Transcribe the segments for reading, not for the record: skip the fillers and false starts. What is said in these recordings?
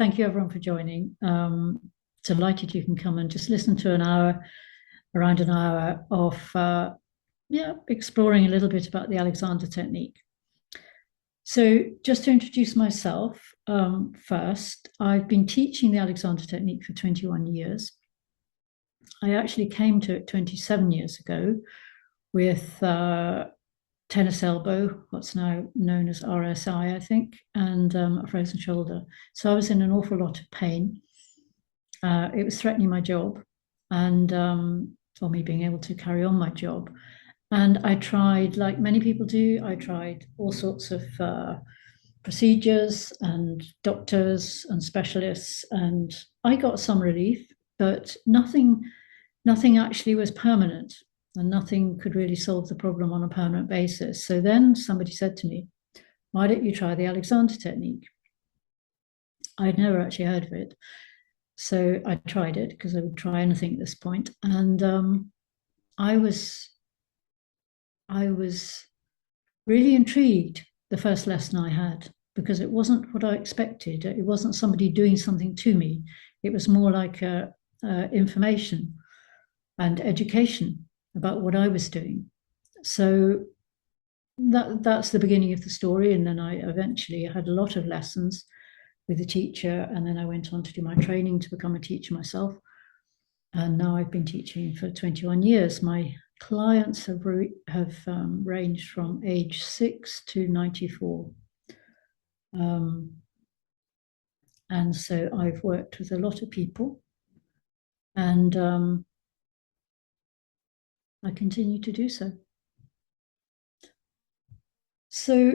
thank you everyone for joining. Delighted you can come and just listen to around an hour of exploring a little bit about the Alexander technique. So just to introduce myself first, I've been teaching the Alexander technique for 21 years. I actually came to it 27 years ago with tennis elbow, what's now known as RSI, I think, and a frozen shoulder. So I was in an awful lot of pain. It was threatening my job and for me being able to carry on my job. And I tried, like many people do, I tried all sorts of procedures and doctors and specialists, and I got some relief, but nothing actually was permanent, and nothing could really solve the problem on a permanent basis. So then somebody said to me, why don't you try the Alexander technique? I'd never actually heard of it. So I tried it because I would try anything at this point. And I was really intrigued the first lesson I had, because it wasn't what I expected. It wasn't somebody doing something to me. It was more like information and education about what I was doing. So that's the beginning of the story. And then I eventually had a lot of lessons with a teacher, and then I went on to do my training to become a teacher myself. And now I've been teaching for 21 years. My clients have ranged from age 6 to 94. And so I've worked with a lot of people, and I continue to do so. So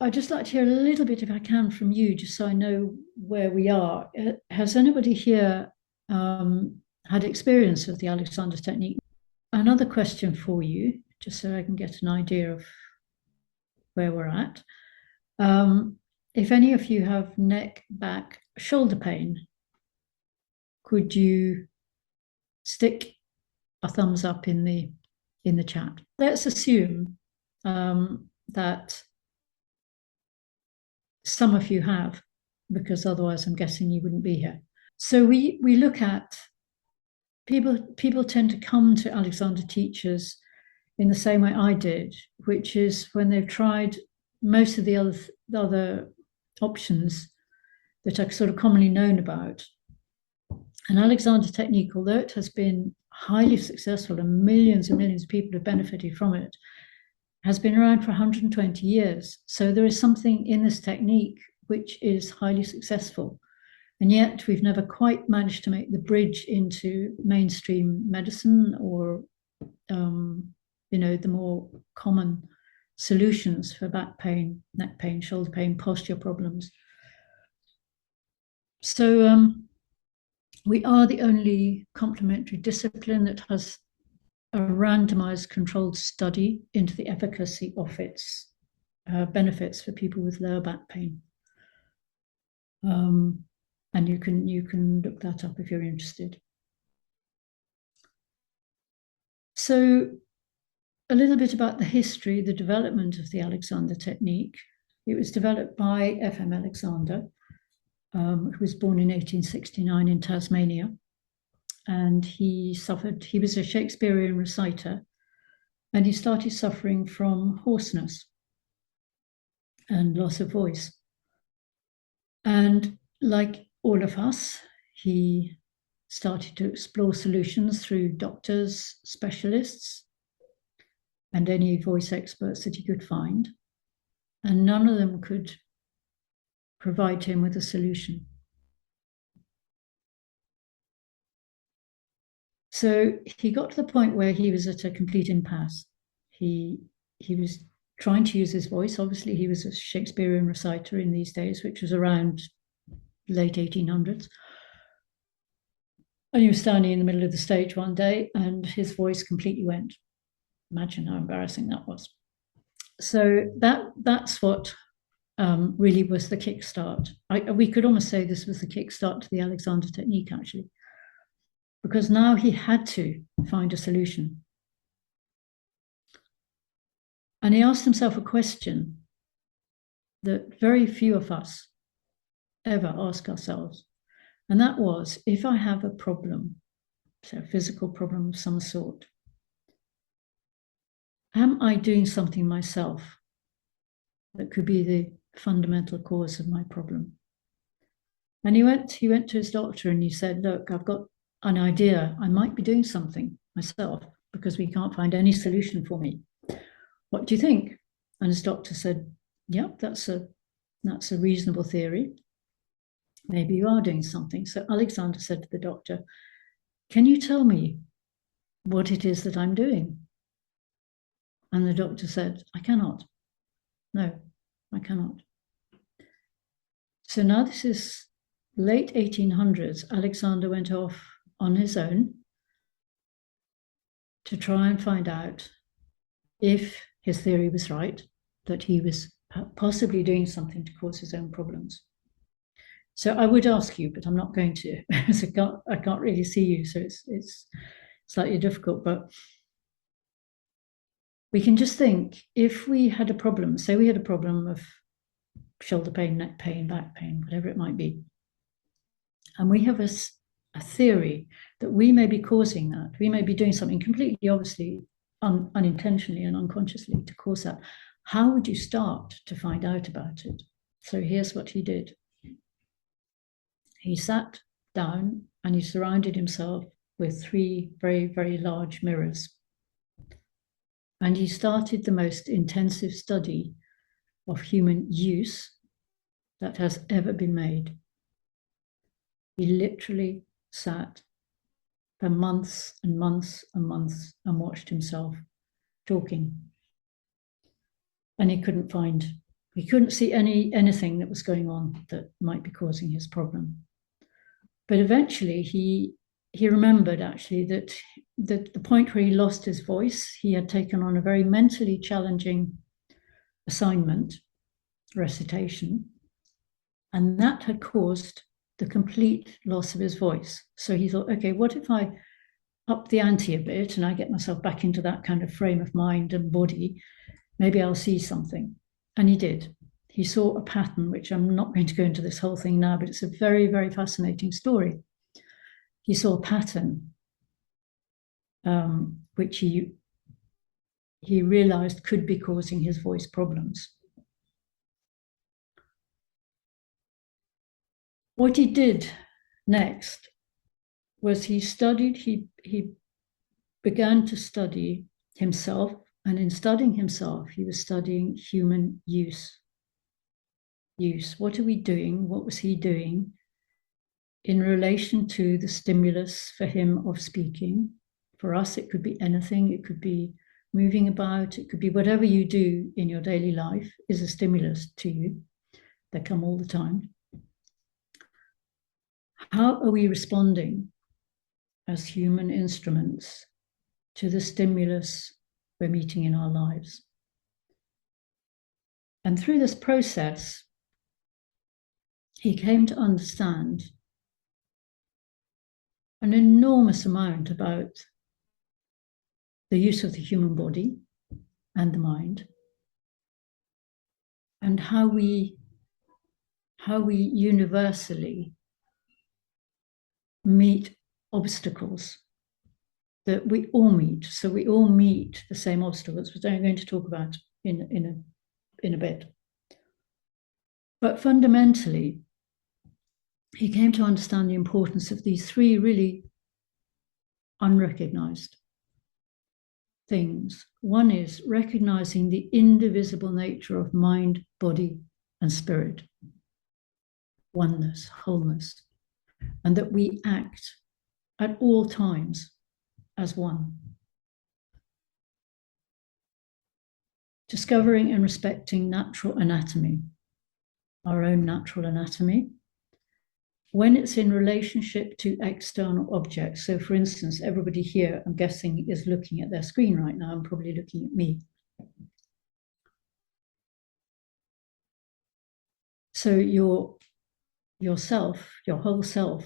I'd just like to hear a little bit, if I can, from you, just so I know where we are. Has anybody here had experience of the Alexander technique? Another question for you, just so I can get an idea of where we're at. If any of you have neck, back, shoulder pain, could you stick a thumbs up in the chat? Let's assume that some of you have, because otherwise I'm guessing you wouldn't be here. So we look at people tend to come to Alexander teachers in the same way I did, which is when they've tried most of the other options that are sort of commonly known about. And Alexander technique, although it has been highly successful and millions of people have benefited from it, has been around for 120 years. So there is something in this technique which is highly successful. And yet we've never quite managed to make the bridge into mainstream medicine or, the more common solutions for back pain, neck pain, shoulder pain, posture problems. So we are the only complementary discipline that has a randomized controlled study into the efficacy of its benefits for people with lower back pain. And you can look that up if you're interested. So a little bit about the history, the development of the Alexander technique. It was developed by F.M. Alexander, who was born in 1869 in Tasmania. And he was a Shakespearean reciter, and he started suffering from hoarseness and loss of voice. And like all of us, he started to explore solutions through doctors, specialists, and any voice experts that he could find. And none of them could provide him with a solution. So he got to the point where he was at a complete impasse. He was trying to use his voice. Obviously, he was a Shakespearean reciter in these days, which was around late 1800s. And he was standing in the middle of the stage one day, and his voice completely went. Imagine how embarrassing that was. So that's what really was the kickstart. We could almost say this was the kickstart to the Alexander technique, actually, because now he had to find a solution. And he asked himself a question that very few of us ever ask ourselves. And that was, if I have a problem, so a physical problem of some sort, am I doing something myself that could be the fundamental cause of my problem? And he went to his doctor and he said, look, I've got an idea. I might be doing something myself because we can't find any solution for me. What do you think? And his doctor said, yep, that's a reasonable theory. Maybe you are doing something. So Alexander said to the doctor, can you tell me what it is that I'm doing? And the doctor said, I cannot. No, I cannot. So now this is late 1800s. Alexander went off on his own to try and find out if his theory was right, that he was possibly doing something to cause his own problems. So I would ask you, but I'm not going to, because I can't really see you, so it's slightly difficult. But we can just think, if we had a problem, say we had a problem of shoulder pain, neck pain, back pain, whatever it might be, and we have a theory that we may be causing that, we may be doing something completely obviously unintentionally and unconsciously to cause that. How would you start to find out about it? So here's what he did. He sat down and he surrounded himself with 3 very, very large mirrors. And he started the most intensive study of human use that has ever been made. He literally sat for months and months and months and watched himself talking. And he couldn't see anything that was going on that might be causing his problem. But eventually he remembered actually that the point where he lost his voice, he had taken on a very mentally challenging assignment, recitation, and that had caused the complete loss of his voice. So he thought, okay, what if I up the ante a bit and I get myself back into that kind of frame of mind and body, maybe I'll see something. And he did. He saw a pattern, which I'm not going to go into this whole thing now, but it's a very, very fascinating story. He saw a pattern which he realized could be causing his voice problems. What he did next was he began to study himself, and in studying himself, he was studying human use. What are we doing? What was he doing in relation to the stimulus for him of speaking? For us, it could be anything. It could be moving about. It could be whatever you do in your daily life is a stimulus to you. They come all the time. How are we responding as human instruments to the stimulus we're meeting in our lives? And through this process, he came to understand an enormous amount about the use of the human body and the mind, and how we universally meet obstacles that we all meet. So we all meet the same obstacles, which I'm going to talk about in a bit. But fundamentally, he came to understand the importance of these 3 really unrecognized things. One is recognizing the indivisible nature of mind, body, and spirit, oneness, wholeness, and that we act at all times as one. Discovering and respecting natural anatomy, our own natural anatomy, when it's in relationship to external objects. So for instance, everybody here, I'm guessing, is looking at their screen right now and probably looking at me. So yourself, your whole self,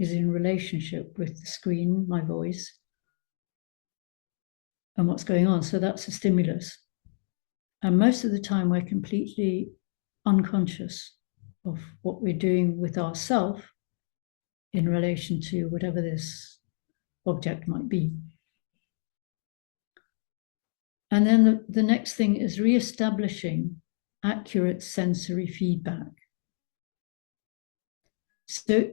is in relationship with the screen, my voice, and what's going on. So that's a stimulus. And most of the time we're completely unconscious of what we're doing with ourselves in relation to whatever this object might be. And then the next thing is re-establishing accurate sensory feedback. So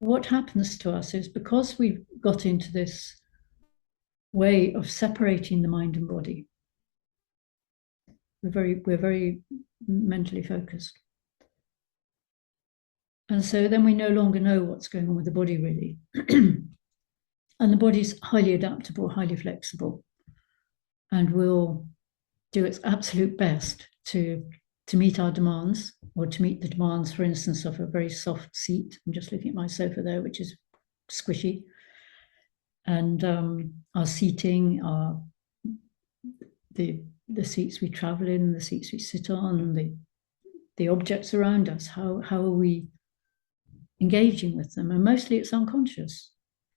what happens to us is, because we've got into this way of separating the mind and body, we're very mentally focused. And so then we no longer know what's going on with the body, really. And the body's highly adaptable, highly flexible, and will do its absolute best to meet our demands, or to meet the demands, for instance, of a very soft seat. I'm just looking at my sofa there, which is squishy. And our seating, the seats we travel in, the seats we sit on, and the objects around us. How are we engaging with them? And mostly it's unconscious.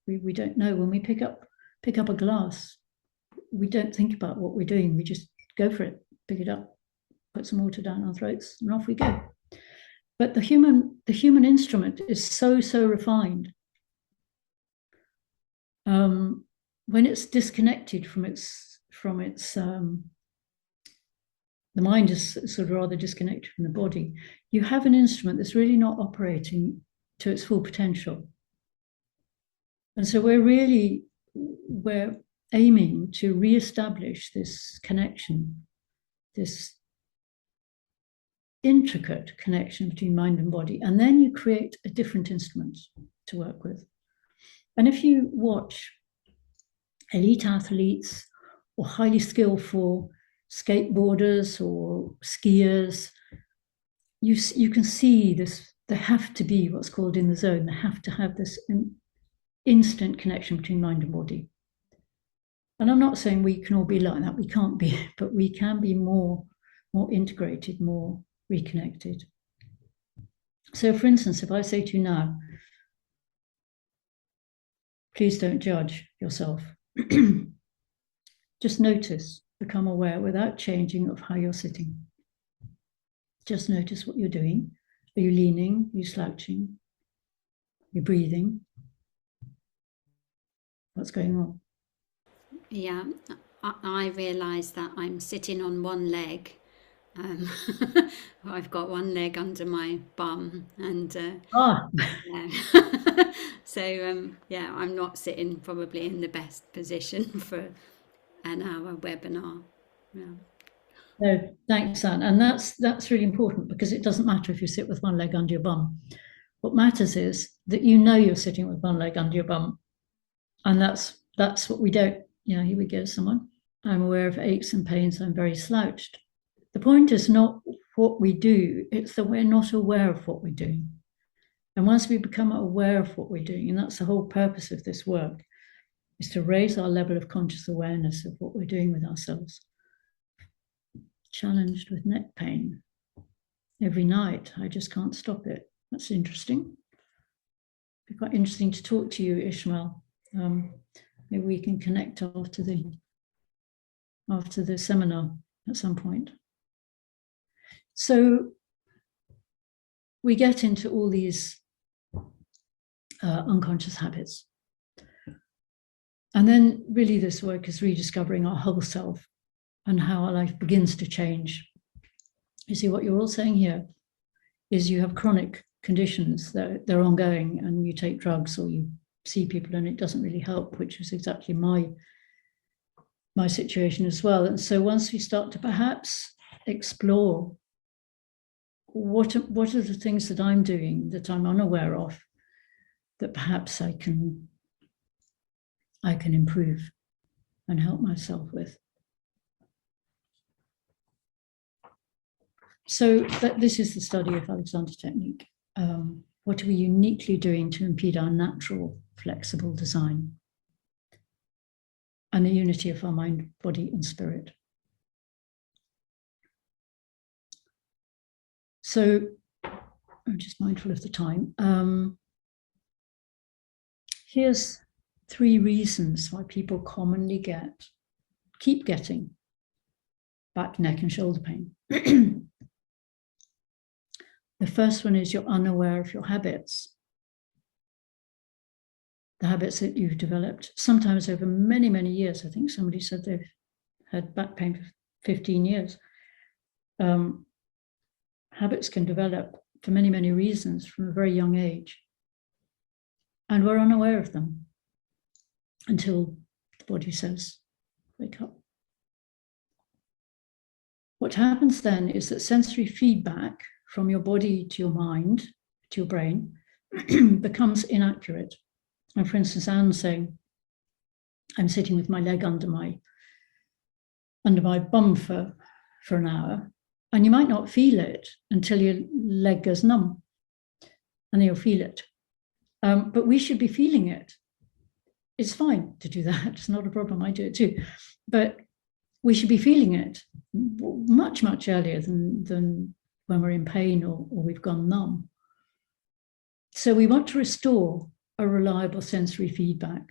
We don't know. When we pick up a glass, we don't think about what we're doing. We just go for it, pick it up, put some water down our throats, and off we go. But the human instrument is so refined. When it's disconnected from its the mind is sort of rather disconnected from the body, you have an instrument that's really not operating to its full potential. And so we're aiming to re-establish this connection, this intricate connection between mind and body. And then you create a different instrument to work with. And if you watch elite athletes or highly skillful skateboarders or skiers, you can see this. There have to be what's called in the zone. They have to have this instant connection between mind and body. And I'm not saying we can all be like that. We can't be, but we can be more integrated, more reconnected. So, for instance, if I say to you now, please don't judge yourself. Just notice, become aware without changing of how you're sitting. Just notice what you're doing. Are you leaning? Are you slouching? Are you breathing? What's going on? Yeah, I realise that I'm sitting on one leg. I've got one leg under my bum, and yeah. So yeah, I'm not sitting probably in the best position for an hour webinar. Yeah. No, thanks, Anne. And that's really important, because it doesn't matter if you sit with one leg under your bum. What matters is that you know you're sitting with one leg under your bum. And that's what we don't. Yeah, here we go, someone. I'm aware of aches and pains. I'm very slouched. The point is not what we do, it's that we're not aware of what we're doing. And once we become aware of what we're doing, and that's the whole purpose of this work, is to raise our level of conscious awareness of what we're doing with ourselves. Challenged with neck pain every night. I just can't stop it. That's interesting. It'd be quite interesting to talk to you, Ishmael. Maybe we can connect after the seminar at some point. So we get into all these unconscious habits. And then really this work is rediscovering our whole self and how our life begins to change. You see, what you're all saying here is you have chronic conditions that they're ongoing, and you take drugs or you see people and it doesn't really help, which is exactly my situation as well. And so once we start to perhaps explore what are the things that I'm doing that I'm unaware of, that perhaps I can improve and help myself with. So this is the study of Alexander technique. What are we uniquely doing to impede our natural flexible design and the unity of our mind, body, and spirit? So I'm just mindful of the time. Here's 3 reasons why people commonly keep getting back, neck, and shoulder pain. The first one is you're unaware of your habits, the habits that you've developed, sometimes over many, many years. I think somebody said they've had back pain for 15 years. Habits can develop for many, many reasons from a very young age. And we're unaware of them until the body says, wake up. What happens then is that sensory feedback from your body to your mind, to your brain, becomes inaccurate. And for instance, Anne's saying, I'm sitting with my leg under my bum for an hour, and you might not feel it until your leg goes numb, and then you'll feel it. But we should be feeling it. It's fine to do that. It's not a problem. I do it too. But we should be feeling it much, much earlier than when we're in pain or we've gone numb. So we want to restore a reliable sensory feedback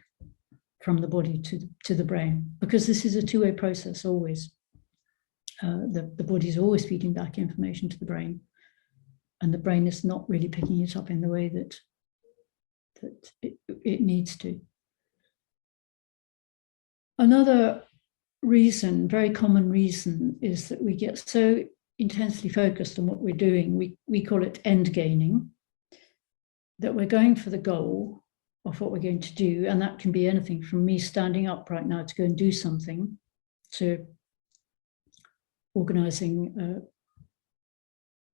from the body to the brain, because this is a two-way process always. The body is always feeding back information to the brain, and the brain is not really picking it up in the way that it needs to. Another reason, very common reason, is that we get so intensely focused on what we're doing, we call it end gaining, that we're going for the goal of what we're going to do. And that can be anything from me standing up right now to go and do something, to organizing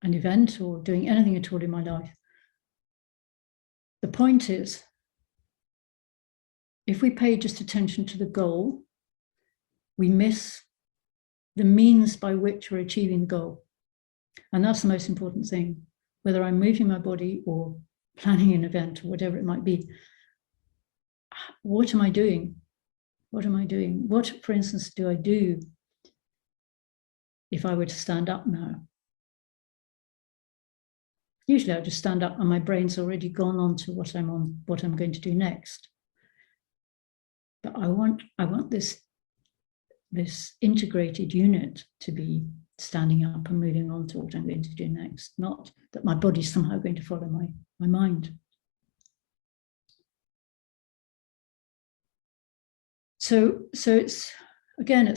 an event or doing anything at all in my life. The point is, if we pay just attention to the goal, we miss the means by which we're achieving the goal. And that's the most important thing. Whether I'm moving my body or planning an event or whatever it might be, what am I doing? What am I doing? What, for instance, do I do if I were to stand up now? Usually I just stand up and my brain's already gone on to what I'm going to do next. But I want this integrated unit to be standing up and moving on to what I'm going to do next, not that my body's somehow going to follow my mind. So it's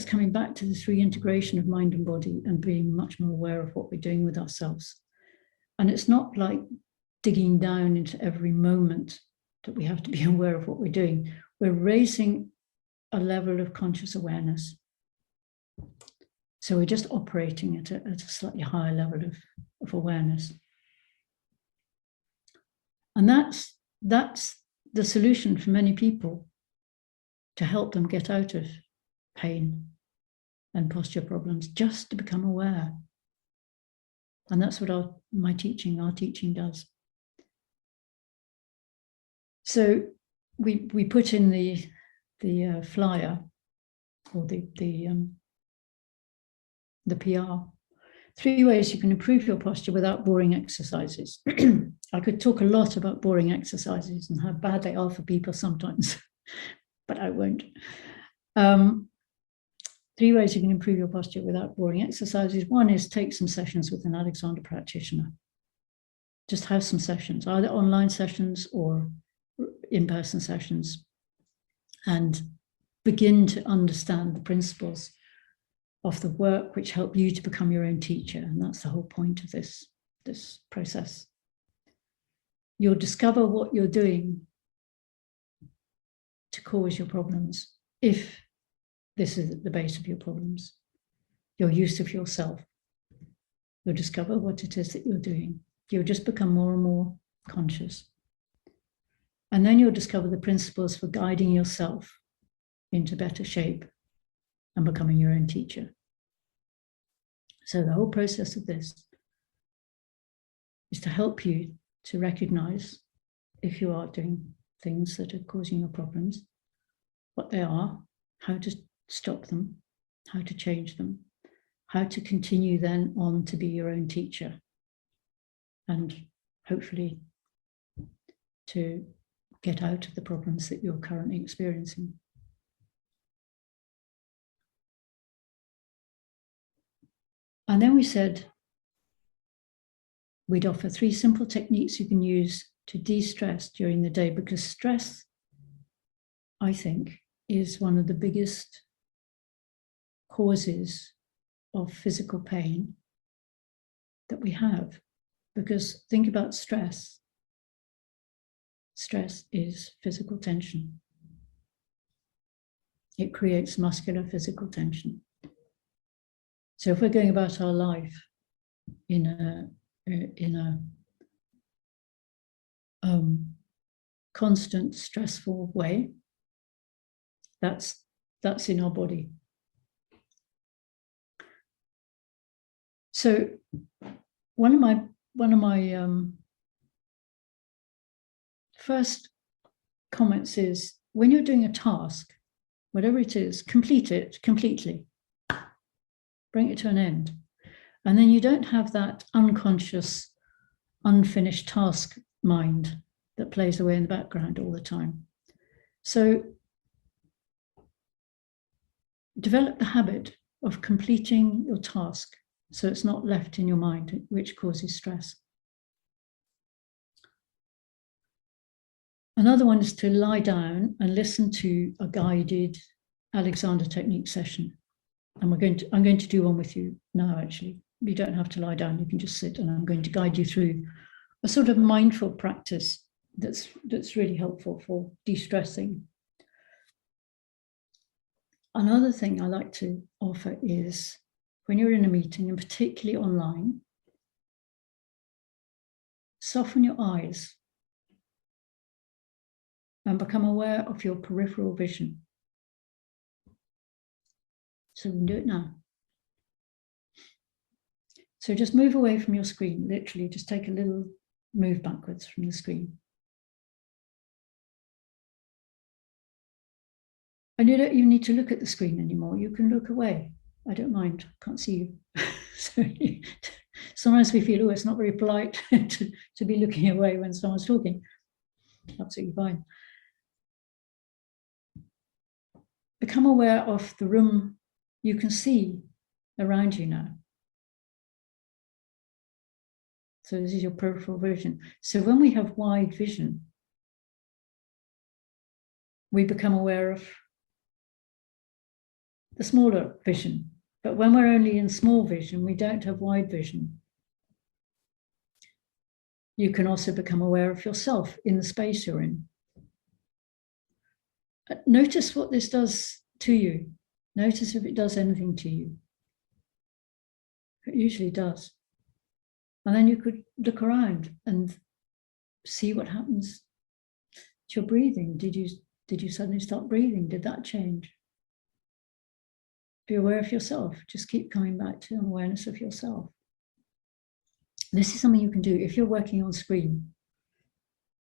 coming back to this reintegration of mind and body and being much more aware of what we're doing with ourselves. And it's not like digging down into every moment that we have to be aware of what we're doing. We're raising a level of conscious awareness. So we're just operating at a slightly higher level of awareness. And that's the solution for many people to help them get out of pain and posture problems, just to become aware. And that's what our teaching does. So we put in the flyer or the PR, 3 ways you can improve your posture without boring exercises. I could talk a lot about boring exercises and how bad they are for people sometimes, but I won't. 3 ways you can improve your posture without boring exercises. One is take some sessions with an Alexander practitioner. Just have some sessions, either online sessions or in-person sessions, and begin to understand the principles of the work which help you to become your own teacher. And that's the whole point of this process. You'll discover what you're doing to cause your problems, if this is at the base of your problems, your use of yourself. You'll discover what it is that you're doing. You'll just become more and more conscious. And then you'll discover the principles for guiding yourself into better shape and becoming your own teacher. So the whole process of this is to help you to recognize if you are doing things that are causing your problems, what they are, how to stop them, how to change them, how to continue then on to be your own teacher, and hopefully to get out of the problems that you're currently experiencing. And then we said, we'd offer 3 simple techniques you can use to de-stress during the day, because stress, I think, is one of the biggest causes of physical pain that we have. Because think about stress. Stress is physical tension. It creates muscular physical tension. So if we're going about our life in a constant stressful way, that's in our body. So one of my first comments is, when you're doing a task, whatever it is, complete it completely. Bring it to an end. And then you don't have that unconscious, unfinished task mind that plays away in the background all the time. So develop the habit of completing your task so it's not left in your mind, which causes stress. Another one is to lie down and listen to a guided Alexander technique session. And I'm going to do one with you now, actually. You don't have to lie down, you can just sit, and I'm going to guide you through a sort of mindful practice that's really helpful for de-stressing. Another thing I like to offer is, when you're in a meeting, and particularly online, soften your eyes and become aware of your peripheral vision. So we can do it now. So just move away from your screen, literally just take a little move backwards from the screen. And you don't even need to look at the screen anymore. You can look away. I don't mind, can't see you. So sometimes we feel, oh, it's not very polite to be looking away when someone's talking. Absolutely fine. Become aware of the room you can see around you now. So this is your peripheral vision. So when we have wide vision, we become aware of the smaller vision. But when we're only in small vision, we don't have wide vision. You can also become aware of yourself in the space you're in. Notice what this does to you. Notice if it does anything to you. It usually does. And then you could look around and see what happens to your breathing. Did you suddenly start breathing? Did that change? Be aware of yourself. Just keep coming back to an awareness of yourself. This is something you can do if you're working on screen.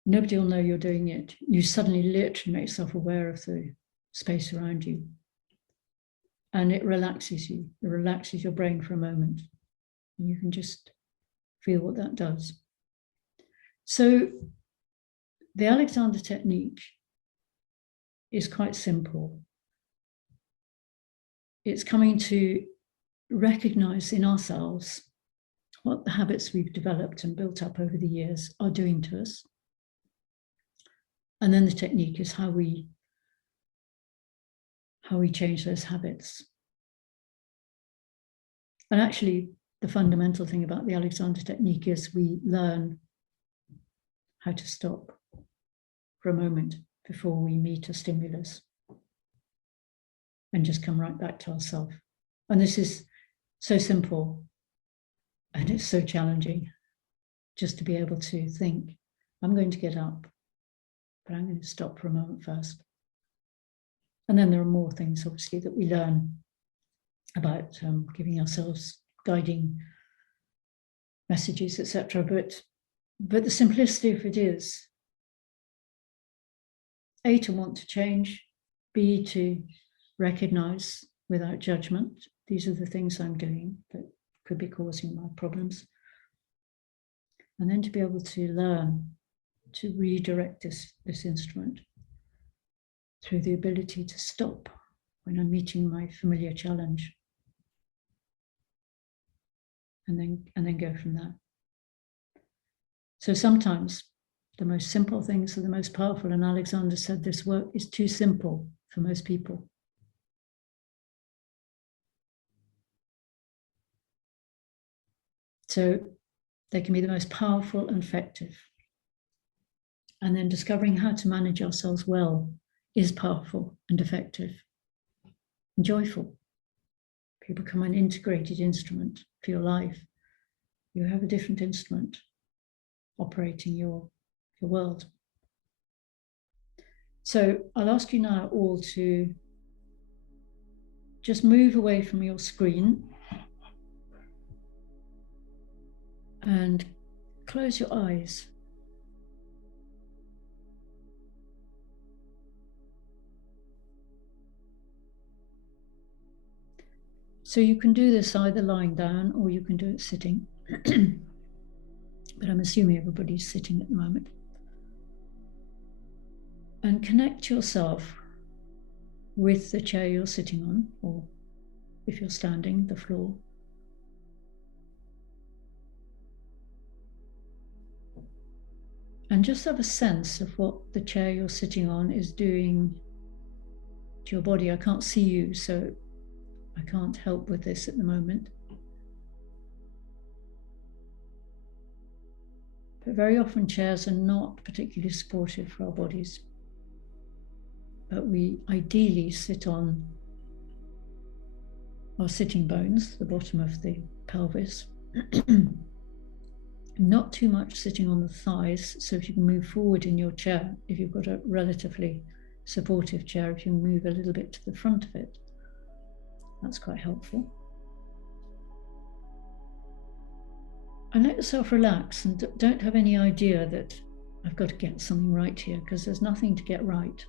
Nobody will know you're doing it. You suddenly literally make yourself aware of the space around you. And it relaxes you. It relaxes your brain for a moment. And you can just feel what that does. So the Alexander technique is quite simple. It's coming to recognize in ourselves what the habits we've developed and built up over the years are doing to us. And then the technique is how we change those habits. And actually, the fundamental thing about the Alexander technique is we learn how to stop for a moment before we meet a stimulus and just come right back to ourselves. And this is so simple and it's so challenging, just to be able to think, I'm going to get up, but I'm going to stop for a moment first. And then there are more things, obviously, that we learn about giving ourselves guiding messages, etc. But the simplicity of it is, A, to want to change, B, to recognize without judgment, these are the things I'm doing that could be causing my problems. And then to be able to learn to redirect this instrument through the ability to stop when I'm meeting my familiar challenge. And then go from there. So sometimes the most simple things are the most powerful. And Alexander said this work is too simple for most people. So they can be the most powerful and effective. And then discovering how to manage ourselves well is powerful and effective and joyful. You become an integrated instrument for your life. You have a different instrument operating your world. So I'll ask you now all to just move away from your screen and close your eyes. So you can do this either lying down or you can do it sitting. But I'm assuming everybody's sitting at the moment. And connect yourself with the chair you're sitting on, or if you're standing, the floor. And just have a sense of what the chair you're sitting on is doing to your body. I can't see you, so I can't help with this at the moment. But very often chairs are not particularly supportive for our bodies. But we ideally sit on our sitting bones, the bottom of the pelvis. Not too much sitting on the thighs, so if you can move forward in your chair, if you've got a relatively supportive chair, if you can move a little bit to the front of it, that's quite helpful. And let yourself relax and don't have any idea that I've got to get something right here, because there's nothing to get right.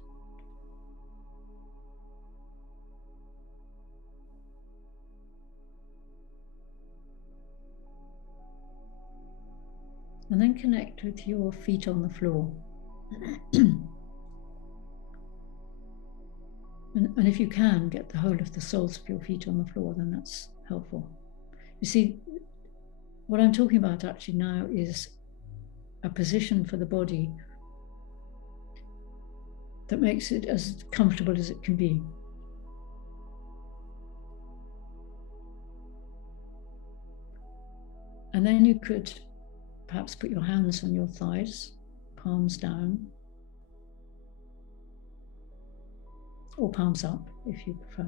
And then connect with your feet on the floor. And if you can, get the whole of the soles of your feet on the floor, then that's helpful. You see, what I'm talking about actually now is a position for the body that makes it as comfortable as it can be. And then you could perhaps put your hands on your thighs, palms down, or palms up if you prefer.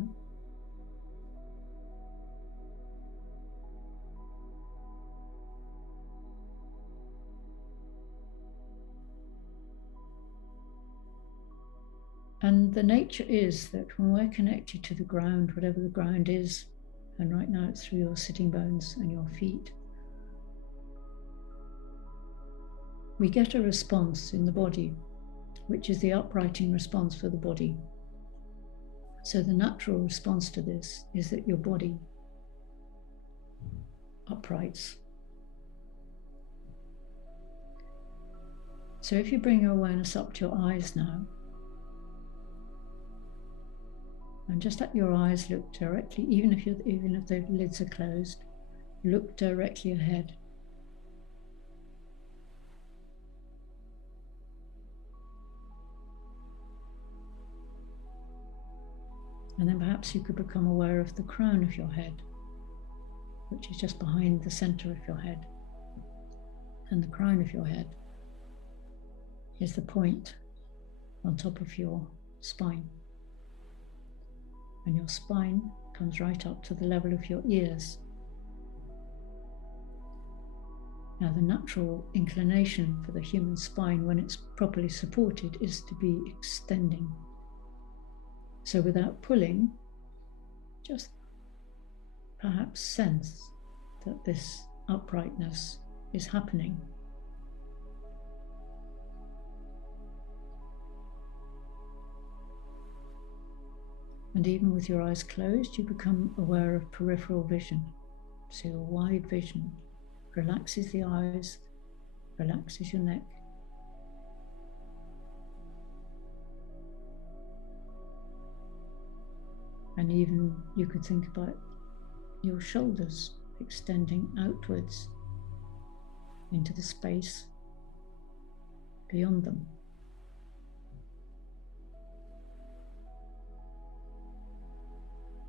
And the nature is that when we're connected to the ground, whatever the ground is, and right now it's through your sitting bones and your feet, we get a response in the body, which is the uprighting response for the body. So the natural response to this is that your body uprights. So if you bring your awareness up to your eyes now, and just let your eyes look directly, even if the lids are closed, look directly ahead. And then perhaps you could become aware of the crown of your head, which is just behind the center of your head. And the crown of your head is the point on top of your spine. And your spine comes right up to the level of your ears. Now, the natural inclination for the human spine, when it's properly supported, is to be extending. So without pulling, just perhaps sense that this uprightness is happening. And even with your eyes closed, you become aware of peripheral vision. So your wide vision relaxes the eyes, relaxes your neck. And even you could think about your shoulders extending outwards into the space beyond them.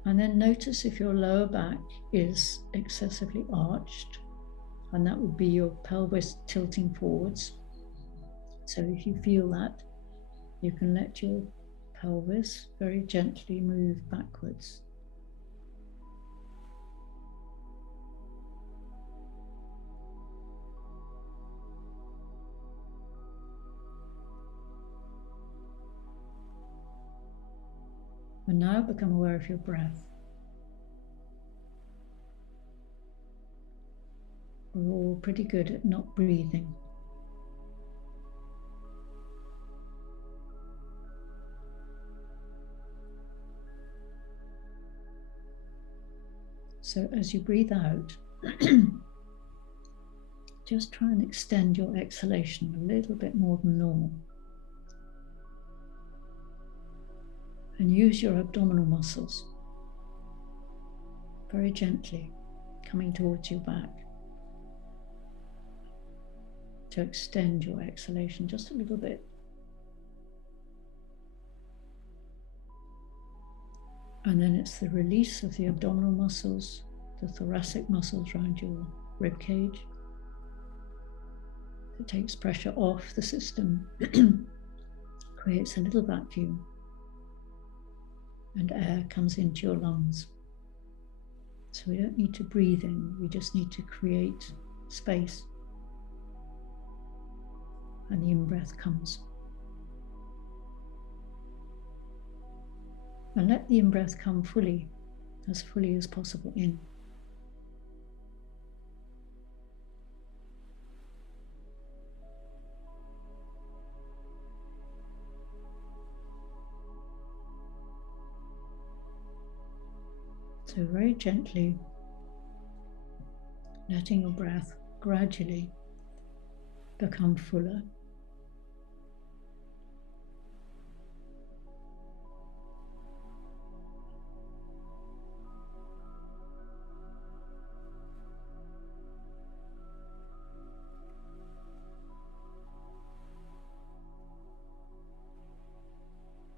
And then notice if your lower back is excessively arched, and that would be your pelvis tilting forwards. So if you feel that, you can let your pelvis very gently move backwards. And now become aware of your breath. We're all pretty good at not breathing. So as you breathe out, just try and extend your exhalation a little bit more than normal. And use your abdominal muscles very gently, coming towards your back, to extend your exhalation just a little bit. And then it's the release of the abdominal muscles, the thoracic muscles around your rib cage. It takes pressure off the system, creates a little vacuum, and air comes into your lungs. So we don't need to breathe in, we just need to create space. And the in-breath comes. And let the in-breath come fully as possible in. So very gently, letting your breath gradually become fuller.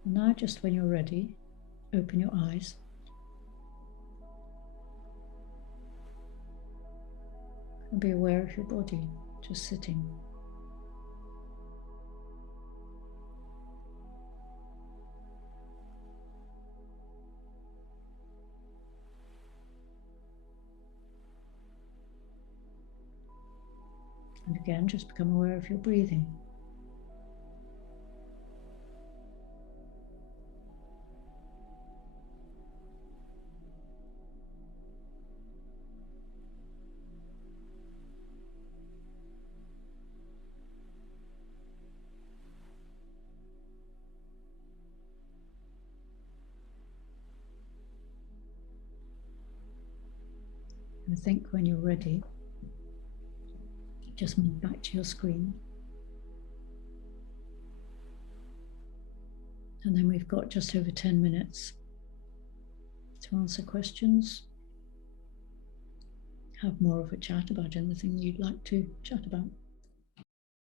And now, just when you're ready, open your eyes. And be aware of your body, just sitting. And again, just become aware of your breathing. And think when you're ready, just move back to your screen. And then we've got just over 10 minutes to answer questions, have more of a chat about anything you'd like to chat about.